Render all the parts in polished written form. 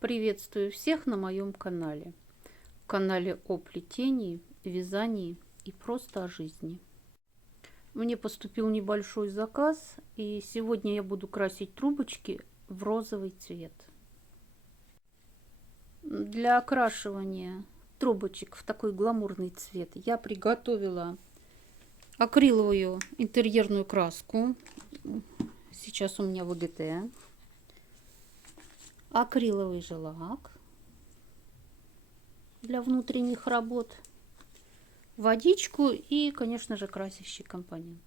Приветствую всех на моем канале о плетении, вязании и просто о жизни. Мне поступил небольшой заказ, и сегодня я буду красить трубочки в розовый цвет. Для окрашивания трубочек в такой гламурный цвет я приготовила акриловую интерьерную краску. Сейчас у меня ВГТ. Акриловый же лак для внутренних работ, водичку и, конечно же, красящий компонент.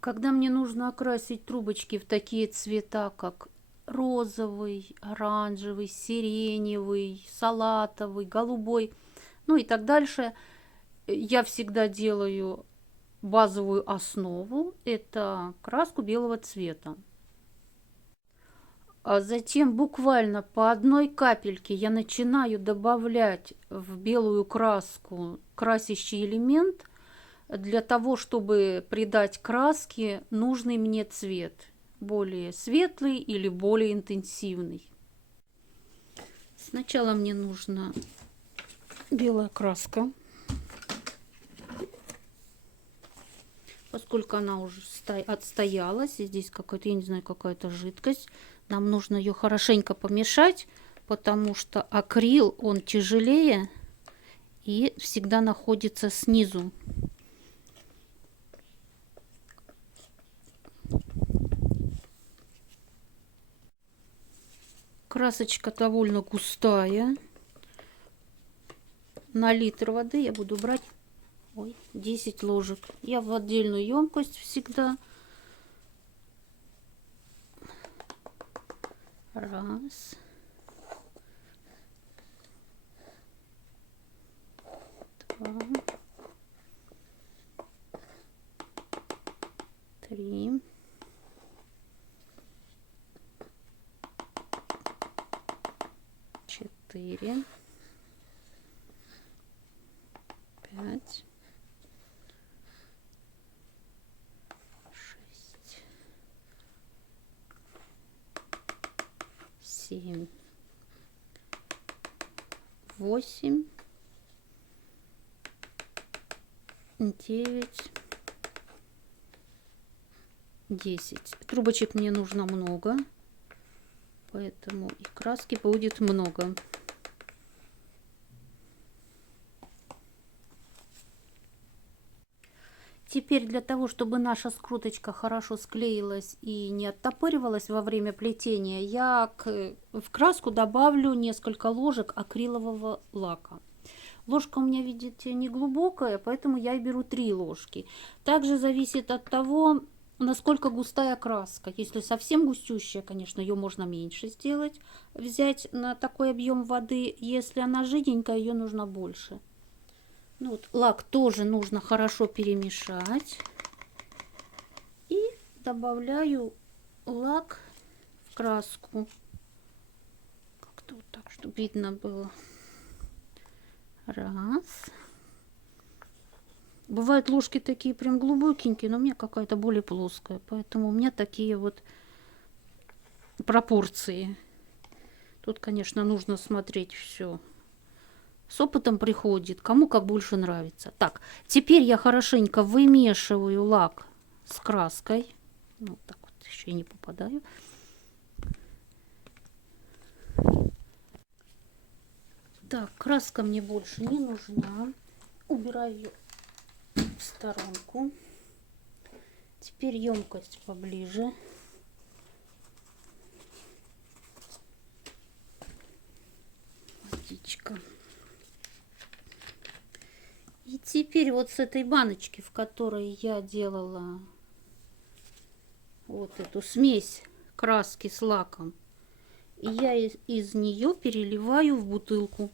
Когда мне нужно окрасить трубочки в такие цвета, как розовый, оранжевый, сиреневый, салатовый, голубой, ну и так дальше, я всегда делаю базовую основу. Это краску белого цвета. А затем буквально по одной капельке я начинаю добавлять в белую краску красящий элемент для того, чтобы придать краске нужный мне цвет, более светлый или более интенсивный. Сначала мне нужна белая краска, поскольку она уже отстоялась, и здесь какая-то, я не знаю, какая-то жидкость. Нам нужно ее хорошенько помешать, потому что акрил, он тяжелее и всегда находится снизу. Красочка довольно густая. На литр воды я буду брать 10 ложек. Я в отдельную емкость всегда. Раз. Два. Три. Четыре. Пять. 7, 8, 9, 10. Трубочек мне нужно много, поэтому и краски будет много. Теперь для того, чтобы наша скруточка хорошо склеилась и не оттопыривалась во время плетения, я в краску добавлю несколько ложек акрилового лака. Ложка у меня, видите, не глубокая, поэтому я и беру 3 ложки. Также зависит от того, насколько густая краска. Если совсем густющая, конечно, ее можно меньше сделать, взять на такой объем воды. Если она жиденькая, ее нужно больше. Ну, вот, лак тоже нужно хорошо перемешать. И добавляю лак в краску. Как-то вот так, чтобы видно было. Раз. Бывают ложки такие прям глубокенькие, но у меня какая-то более плоская. Поэтому у меня такие вот пропорции. Тут, конечно, нужно смотреть все. С опытом приходит, кому как больше нравится. Так, теперь я хорошенько вымешиваю лак с краской. Вот так вот еще и не попадаю. Так, краска мне больше не нужна. Убираю ее в сторонку. Теперь емкость поближе. Водичка. И теперь вот с этой баночки, в которой я делала вот эту смесь краски с лаком, я из нее переливаю в бутылку.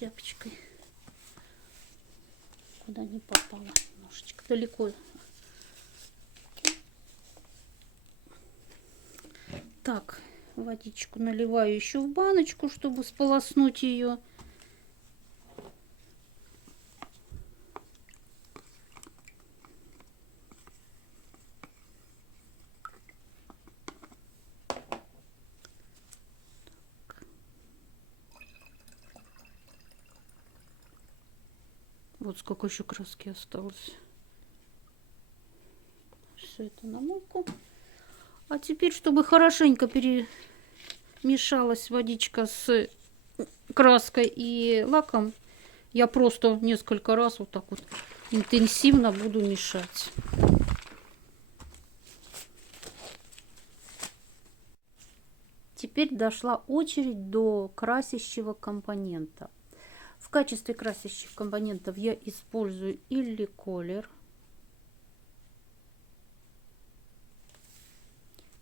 тряпочкой. Куда не попало, немножечко далеко. Так, водичку наливаю еще в баночку, чтобы сполоснуть ее. Вот сколько еще краски осталось. Все это на мойку. А теперь, чтобы хорошенько перемешалась водичка с краской и лаком, я просто несколько раз вот так вот интенсивно буду мешать. Теперь дошла очередь до красящего компонента. В качестве красящих компонентов я использую или колер,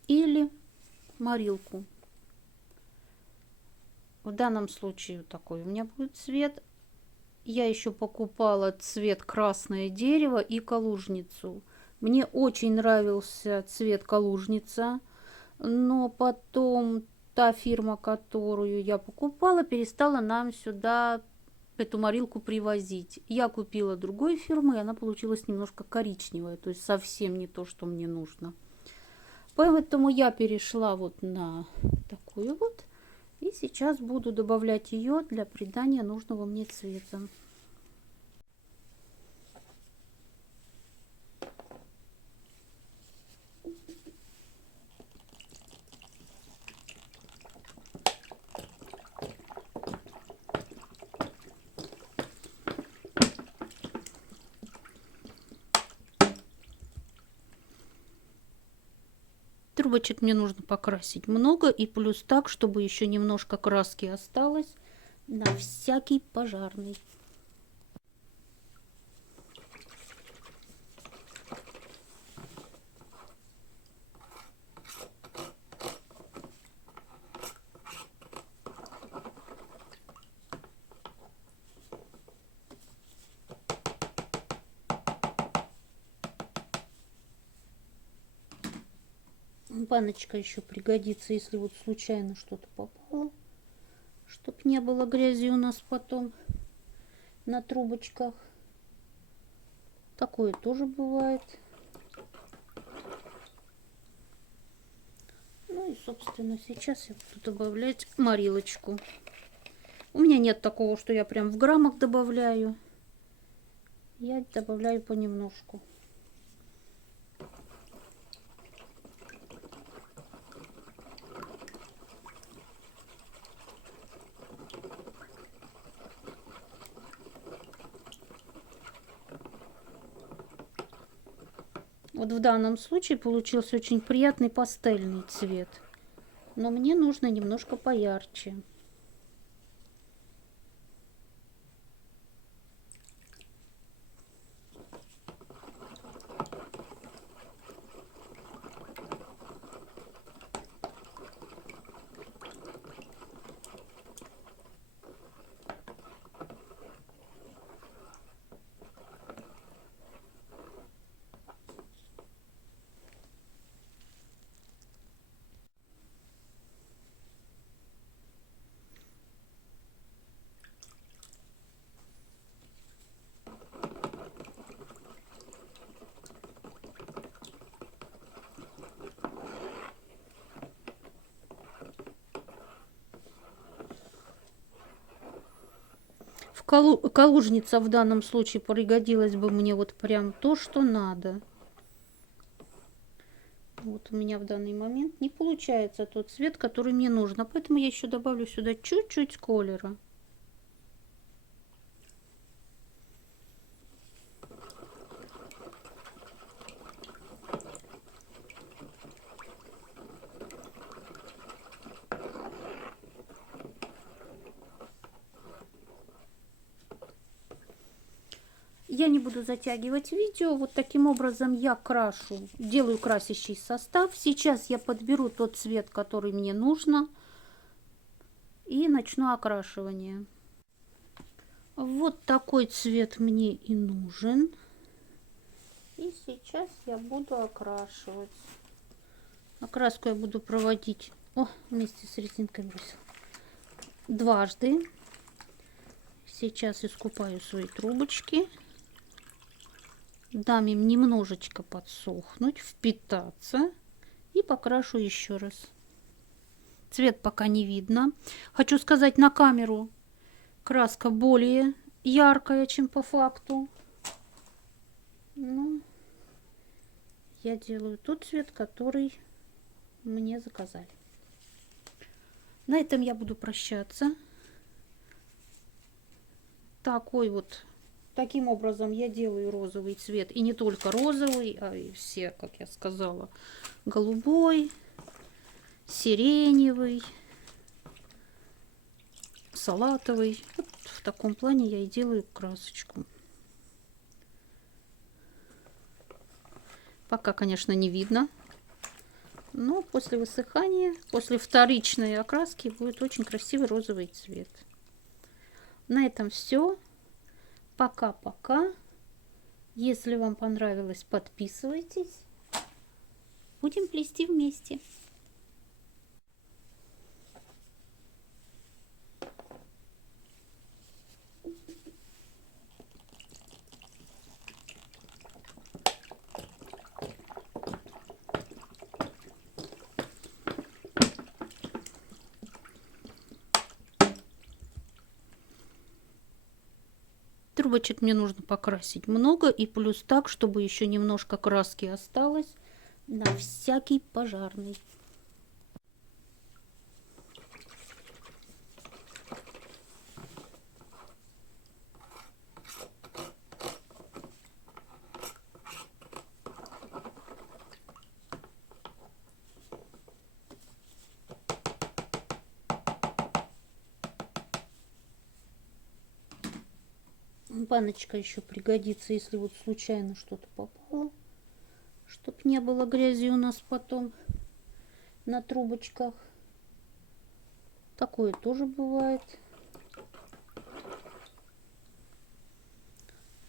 или морилку. В данном случае вот такой у меня будет цвет. Я еще покупала цвет красное дерево и калужницу. Мне очень нравился цвет калужница, но потом та фирма, которую я покупала, перестала нам сюда эту морилку привозить. Я купила другой фирмы, и она получилась немножко коричневая, то есть совсем не то, что мне нужно. Поэтому я перешла вот на такую вот. И сейчас буду добавлять ее для придания нужного мне цвета. Трубочек мне нужно покрасить много, и плюс так, чтобы еще немножко краски осталось на всякий пожарный. Баночка еще пригодится, если вот случайно что-то попало, чтоб не было грязи у нас потом на трубочках. Такое тоже бывает. Ну и, собственно, сейчас я буду добавлять морилочку. У меня нет такого, что я прям в граммах добавляю. Я добавляю понемножку. Вот в данном случае получился очень приятный пастельный цвет. Но мне нужно немножко поярче. Калужница в данном случае пригодилась бы мне вот прям то, что надо. Вот у меня в данный момент не получается тот цвет, который мне нужно. Поэтому я еще добавлю сюда чуть-чуть колера. Я не буду затягивать видео. Вот таким образом я крашу, делаю красящий состав. Сейчас я подберу тот цвет, который мне нужно, и начну окрашивание. Вот такой цвет мне и нужен. И сейчас я буду окрашивать. Окраску я буду проводить, вместе с резинкой бросил, дважды. Сейчас искупаю свои трубочки. Дам им немножечко подсохнуть, впитаться. И покрашу еще раз. Цвет пока не видно. Хочу сказать, на камеру краска более яркая, чем по факту. Но я делаю тот цвет, который мне заказали. На этом я буду прощаться. Таким образом я делаю розовый цвет. И не только розовый, а и все, как я сказала, голубой, сиреневый, салатовый. Вот в таком плане я и делаю красочку. Пока, конечно, не видно. Но после высыхания, после вторичной окраски будет очень красивый розовый цвет. На этом все. Пока-пока. Если вам понравилось, подписывайтесь. Будем плести вместе. Трубочек мне нужно покрасить много, и плюс так, чтобы еще немножко краски осталось на всякий пожарный. Баночка еще пригодится, если вот случайно что-то попало, чтоб не было грязи у нас потом на трубочках. Такое тоже бывает.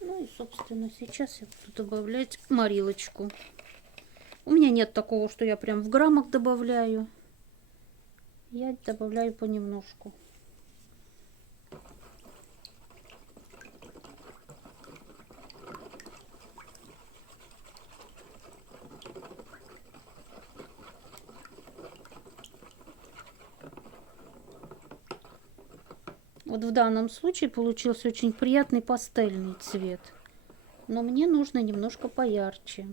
Ну и, собственно, сейчас я буду добавлять морилочку. У меня нет такого, что я прям в граммах добавляю. Я добавляю понемножку. Вот в данном случае получился очень приятный пастельный цвет. Но мне нужно немножко поярче.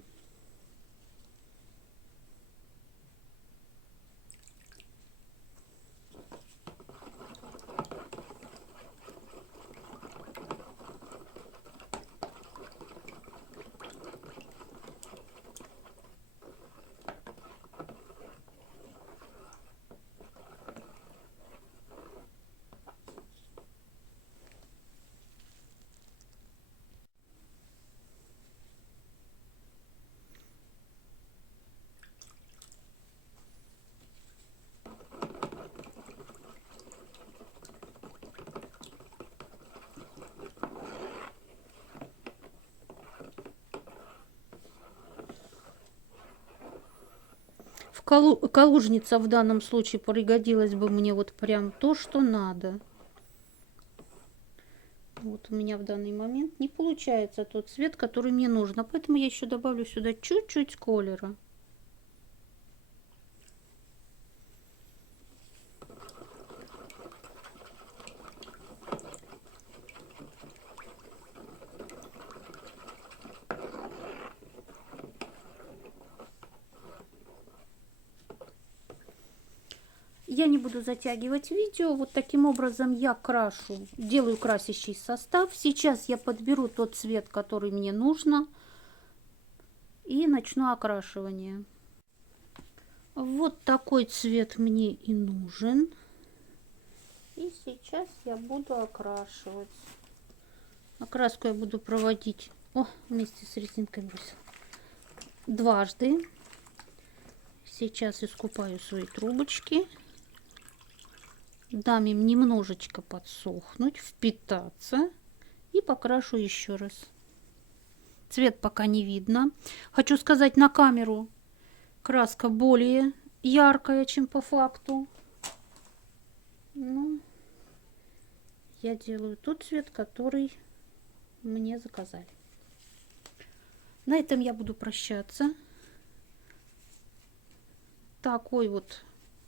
Калужница в данном случае пригодилась бы мне вот прям то, что надо. Вот у меня в данный момент не получается тот цвет, который мне нужно. Поэтому я еще добавлю сюда чуть-чуть колера. Я не буду затягивать видео. Вот таким образом я крашу, делаю красящий состав. Сейчас я подберу тот цвет, который мне нужно, и начну окрашивание. Вот такой цвет мне и нужен. И сейчас я буду окрашивать. Окраску я буду проводить, вместе с резинкой бросил, дважды. Сейчас искупаю свои трубочки. Дам им немножечко подсохнуть, впитаться. И покрашу еще раз. Цвет пока не видно. Хочу сказать, на камеру краска более яркая, чем по факту. Ну, я делаю тот цвет, который мне заказали. На этом я буду прощаться.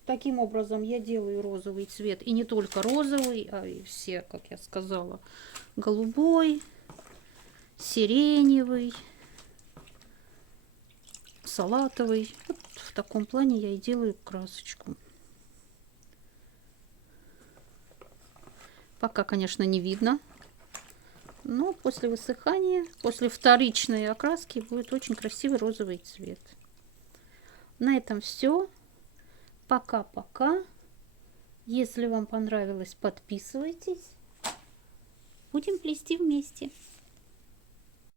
Таким образом я делаю розовый цвет. И не только розовый, а и все, как я сказала, голубой, сиреневый, салатовый. Вот в таком плане я и делаю красочку. Пока, конечно, не видно, но после высыхания, после вторичной окраски будет очень красивый розовый цвет. На этом все. Пока-пока. Если вам понравилось, подписывайтесь. Будем плести вместе.